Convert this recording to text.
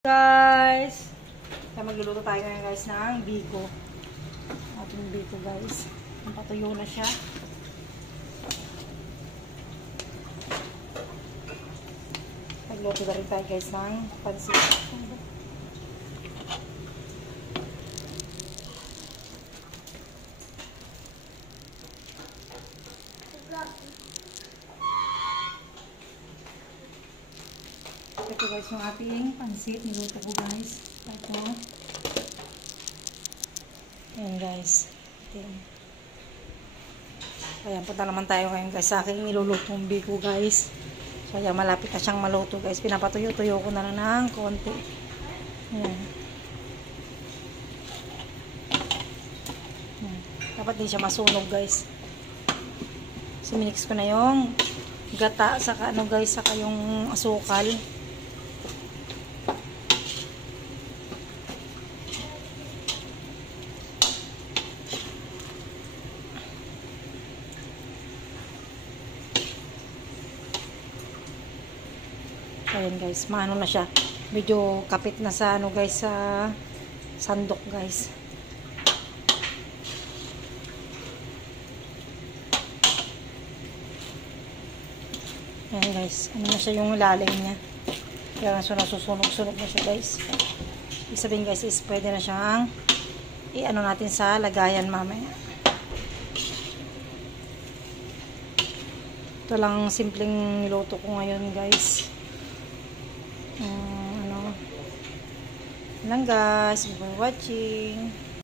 Guys, kaya magluluto tayo ngayon guys ng biko. Ating biko guys. Napatuyo na siya. Magluto na rin tayo guys ng pansit. Ito guys yung ating pansit. Niluto ko guys. Ito. Ayan guys. Ayan, punta naman tayo ngayon guys sa aking nilulutong biko guys. So ayan, malapit na siyang maluto guys. Pinapatuyo-tuyo ko na lang ng konti. Ayan. Ayan. Dapat din siya masunog guys. Minix ko na yung gata saka ano guys, saka yung asukal. Ayan guys, maano na siya. Medyo kapit na sa ano guys, sa sandok guys. Ayan guys, ano na siya yung lalim niya. Kaya so nasusunog-sunog na siya guys. Ibig sabihin guys is pwede na siyang i-ano natin sa lagayan mamaya. Ito lang simpleng niluto ko ngayon guys. Ano lang guys, for watching.